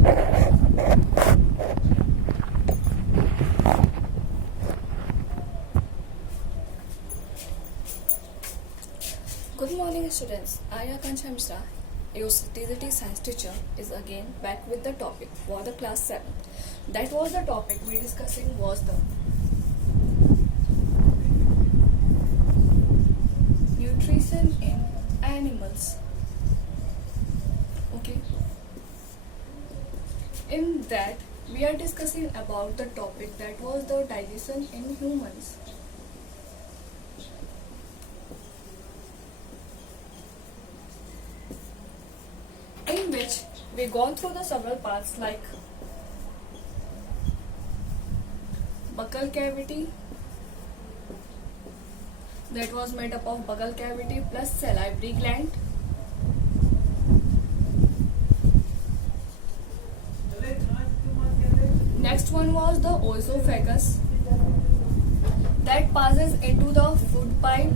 Good morning, students. I, Akansha Mishra, your TZT science teacher, is again back with the topic for the class 7. That was the topic we discussing was the nutrition in animals. Okay. In that, we are discussing about the topic that was the digestion in humans. In which we gone through the several parts like buccal cavity, that was made up of buccal cavity plus salivary gland. Next one was the oesophagus, that passes into the food pipe.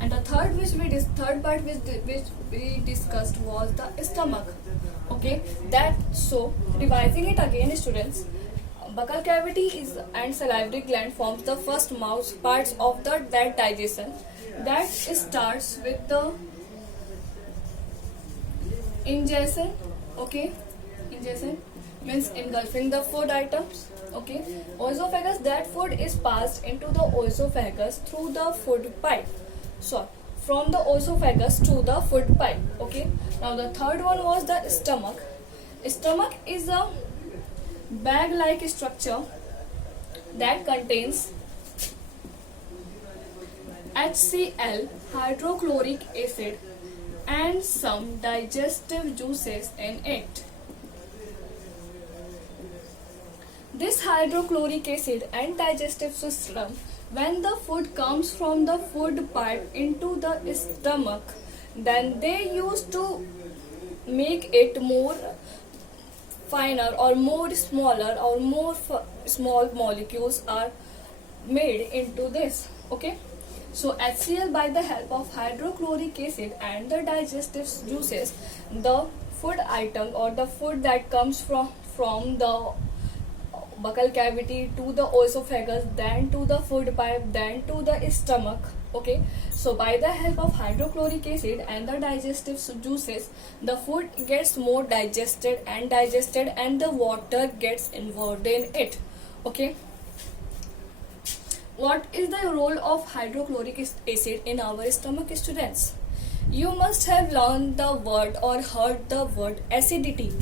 And the third part which we discussed was the stomach. Okay, so revising it again, students, buccal cavity and salivary gland forms the first mouth parts of that digestion. That starts with the ingestion. Okay, ingestion means engulfing the food items. Okay, oesophagus, that food is passed into the oesophagus through the food pipe. So from the oesophagus to the food pipe. Okay, now the third one was the stomach. Stomach is a bag like structure that contains HCl, hydrochloric acid, and some digestive juices in it. This hydrochloric acid and digestive system, when the food comes from the food pipe into the stomach, then they used to make it more finer or more smaller or more small molecules are made into this. Okay, so HCl, by the help of hydrochloric acid and the digestive juices, the food item or the food that comes from the buccal cavity to the oesophagus, then to the food pipe, then to the stomach. Okay, so by the help of hydrochloric acid and the digestive juices, the food gets more digested and the water gets involved in it. Okay, what is the role of hydrochloric acid in our stomach, students? You must have learned the word or heard the word acidity.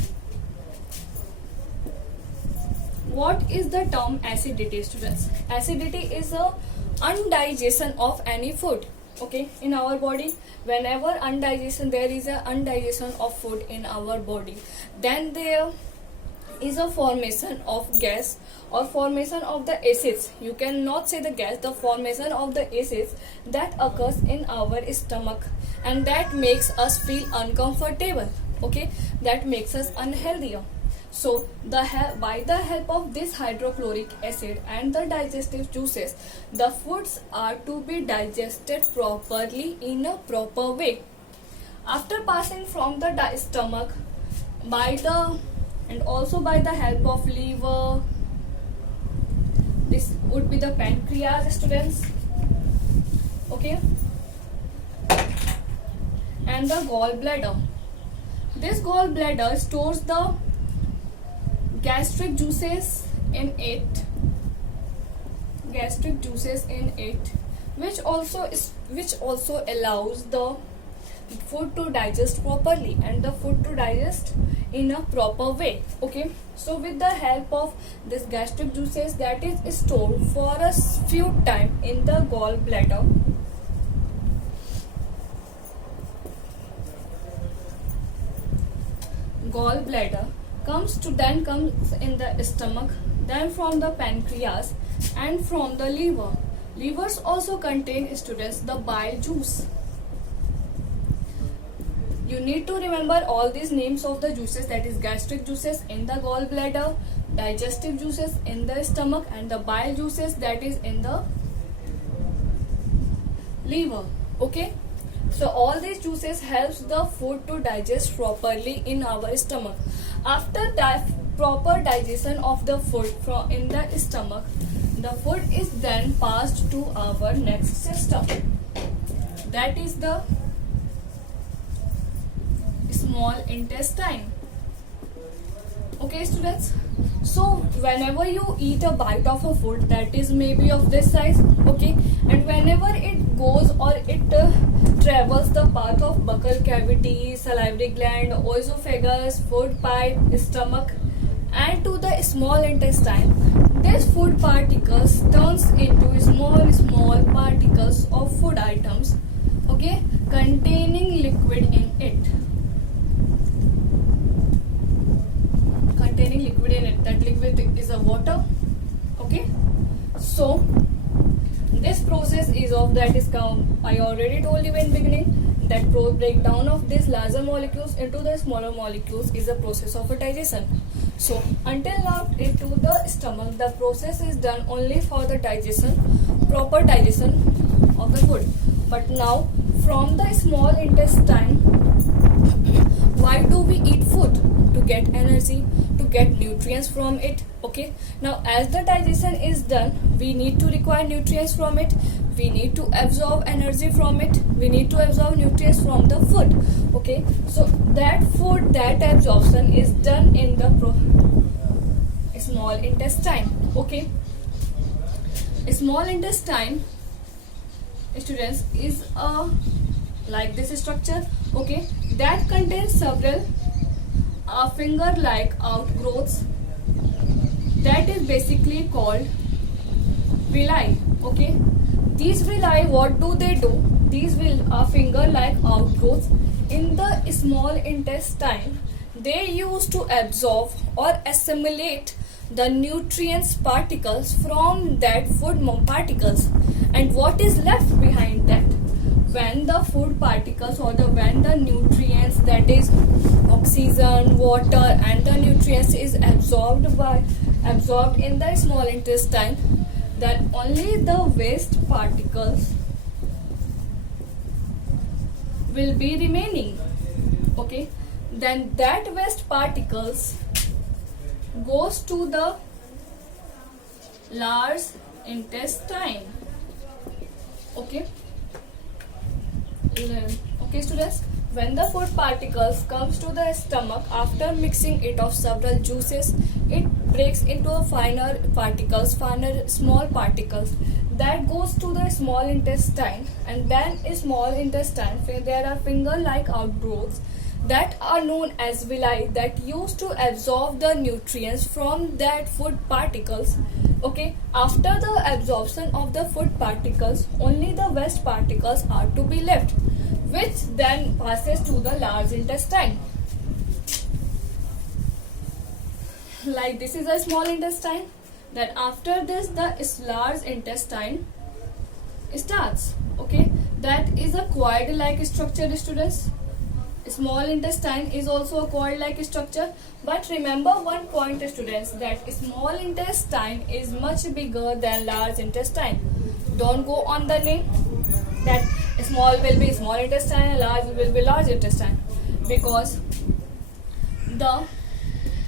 What is the term acidity, students? Acidity is a undigestion of any food. Okay, in our body, whenever there is a undigestion of food in our body, then there is a formation of gas or formation of the acids. You cannot say the gas, the formation of the acids that occurs in our stomach, and that makes us feel uncomfortable. Okay, that makes us unhealthier. So by the help of this hydrochloric acid and the digestive juices, the foods are to be digested properly in a proper way. After passing from the stomach and also by the help of liver, this would be the pancreas, students. Okay, and the gallbladder. This gallbladder stores the gastric juices in it, which also allows the food to digest properly and the food to digest in a proper way. Okay, so with the help of this gastric juices that is stored for a few time in the gallbladder, comes in the stomach, then from the pancreas and from the liver. Livers also contain, students, the bile juice. You need to remember all these names of the juices, that is gastric juices in the gallbladder, digestive juices in the stomach, and the bile juices that is in the liver. Okay, So all these juices helps the food to digest properly in our stomach. After that proper digestion of the food from in the stomach, the food is then passed to our next system. That is the small intestine. Okay students, so whenever you eat a bite of a food that is maybe of this size, okay, and whenever it goes or it travels the path of buccal cavity, salivary gland, esophagus, food pipe, stomach and to the small intestine, this food particles turns into small particles of food items, okay, containing liquid in it. That liquid is a water, okay. So this process is of that is I already told you in beginning that breakdown of these larger molecules into the smaller molecules is a process of a digestion. So until now into the stomach the process is done only for the digestion, proper digestion of the food. But now from the small intestine, why do we eat food? To get energy, to get nutrients from it, okay. Now as the digestion is done, we need to require nutrients from it, we need to absorb energy from it, we need to absorb nutrients from the food, okay. So that food, that absorption is done in the small intestine, okay. Small intestine, students, is a like this structure, okay, that contains several finger-like outgrowths that is basically called villi, okay. These villi, what do? These are finger-like outgrowths in the small intestine. They used to absorb or assimilate the nutrients particles from that food particles. And what is left behind that? When the food particles or when the nutrients, that is oxygen, water and the nutrients is absorbed in the small intestine, then only the waste particles will be remaining, okay. Then that waste particles goes to the large intestine, okay. Okay students, when the food particles comes to the stomach after mixing it of several juices, it breaks into finer particles, small particles that goes to the small intestine, and then in small intestine there are finger-like outgrowths that are known as villi that used to absorb the nutrients from that food particles, okay. After the absorption of the food particles, only the waste particles are to be left, which then passes to the large intestine. Like this is a small intestine. Then after this the large intestine starts, okay. That is a cord-like structure, students. Small intestine is also a cord-like structure, but remember one point, students, that small intestine is much bigger than large intestine. Don't go on the name that small will be small intestine and large will be large intestine, because the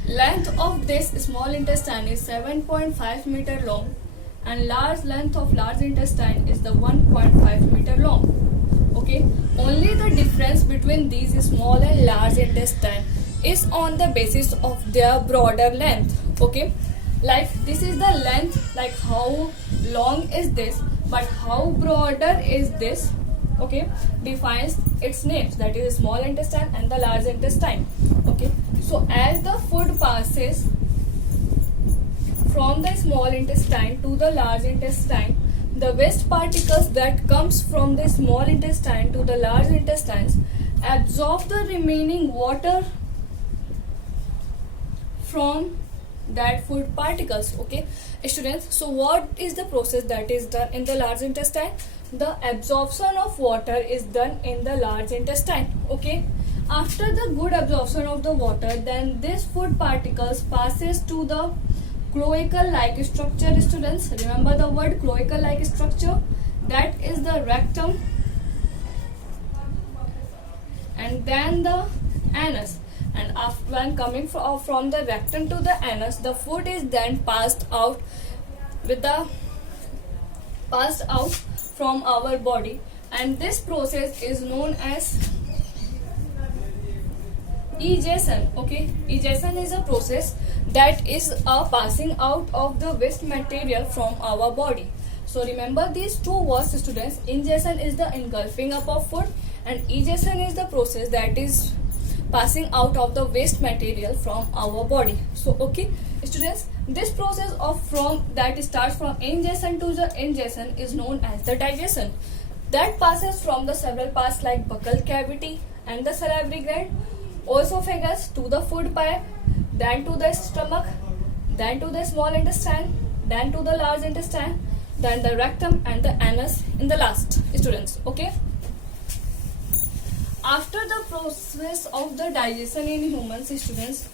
length of this small intestine is 7.5 meter long and large length of large intestine is the 1.5 meter long, okay. Only the difference between these small and large intestine is on the basis of their broader length, okay. Like this is the length, like how long is this, but how broader is this, okay, defines its names, that is small intestine and the large intestine, okay. So as the food passes from the small intestine to the large intestine, the waste particles that comes from the small intestine to the large intestines absorb the remaining water from that food particles, okay students. So what is the process that is done in the large intestine? The absorption of water is done in the large intestine, okay. After the good absorption of the water, then this food particles passes to the cloacal-like structure, students. Remember the word cloacal-like structure, that is the rectum and then the anus. And when coming from the rectum to the anus, the food is then passed out from our body, and this process is known as egestion. Okay, egestion is a process that is a passing out of the waste material from our body. So remember these two words, students. Ingestion is the engulfing up of food, and egestion is the process that is passing out of the waste material from our body. So okay, students, this process that starts from ingestion to the ingestion is known as the digestion. That passes from the several parts like buccal cavity and the salivary gland, esophagus to the food pipe, then to the stomach, then to the small intestine, then to the large intestine, then the rectum and the anus in the last, students. Okay, after the process of the digestion in humans, students,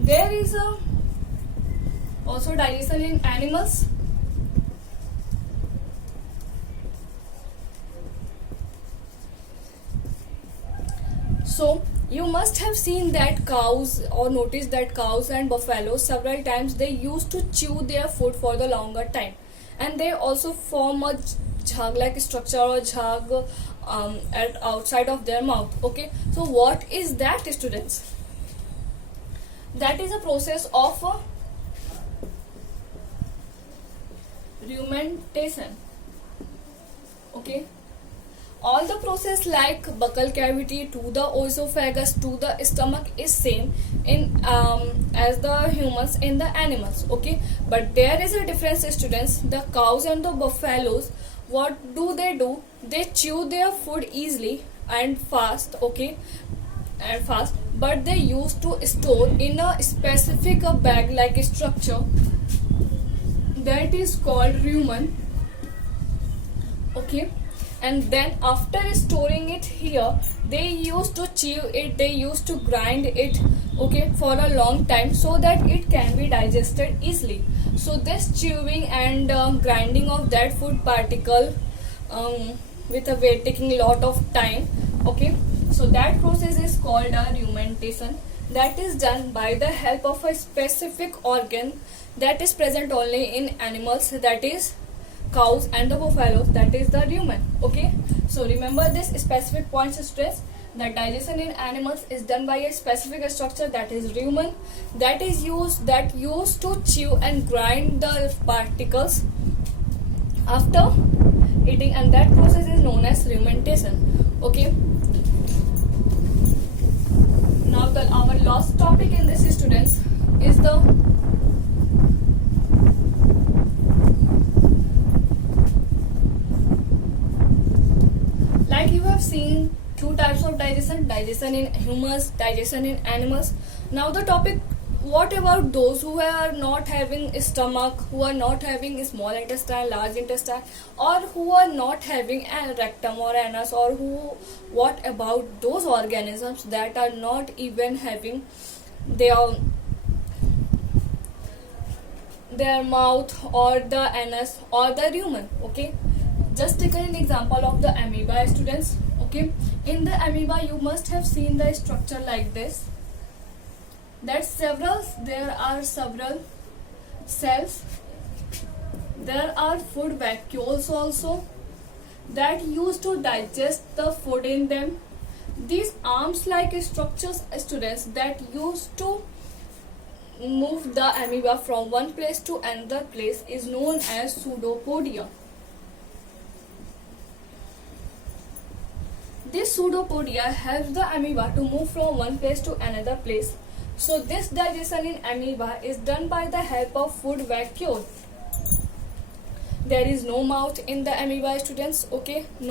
there is also digestion in animals. So you must have seen that cows, or noticed that cows and buffaloes several times they used to chew their food for the longer time, and they also form a jhag like structure or jhag at outside of their mouth. Okay, so what is that, students? That is a process of rumentation. Okay, all the process like buccal cavity to the esophagus to the stomach is same in as the humans in the animals. Okay, but there is a difference, students. The cows and the buffaloes, what do? They chew their food easily and fast. Okay, and fast, but they used to store in a specific bag like structure that is called rumen. Okay, and then after storing it here, they used to chew it, they used to grind it, okay, for a long time so that it can be digested easily. So this chewing and grinding of that food particle with a weight taking a lot of time. Okay, so that process is called a rumentation, that is done by the help of a specific organ that is present only in animals, that is cows and the buffaloes, that is the rumen. Okay, so remember this specific points, stress that digestion in animals is done by a specific structure, that is rumen, that used to chew and grind the particles after eating, and that process is known as rumentation. Okay, now our last topic in this, students, is the like you have seen two types of digestion in humans, digestion in animals. Now the topic, what about those who are not having stomach, who are not having small intestine, large intestine, or who are not having a rectum or anus, or what about those organisms that are not even having their mouth or the anus or the rumen? Okay, just take an example of the amoeba, students. Okay, in the amoeba you must have seen the structure like this, that there are several cells, there are food vacuoles also that used to digest the food in them. These arms like structures, students, that used to move the amoeba from one place to another place is known as pseudopodia. This pseudopodia helps the amoeba to move from one place to another place. So this digestion in amoeba is done by the help of food vacuole. There is no mouth in the amoeba, students. Okay,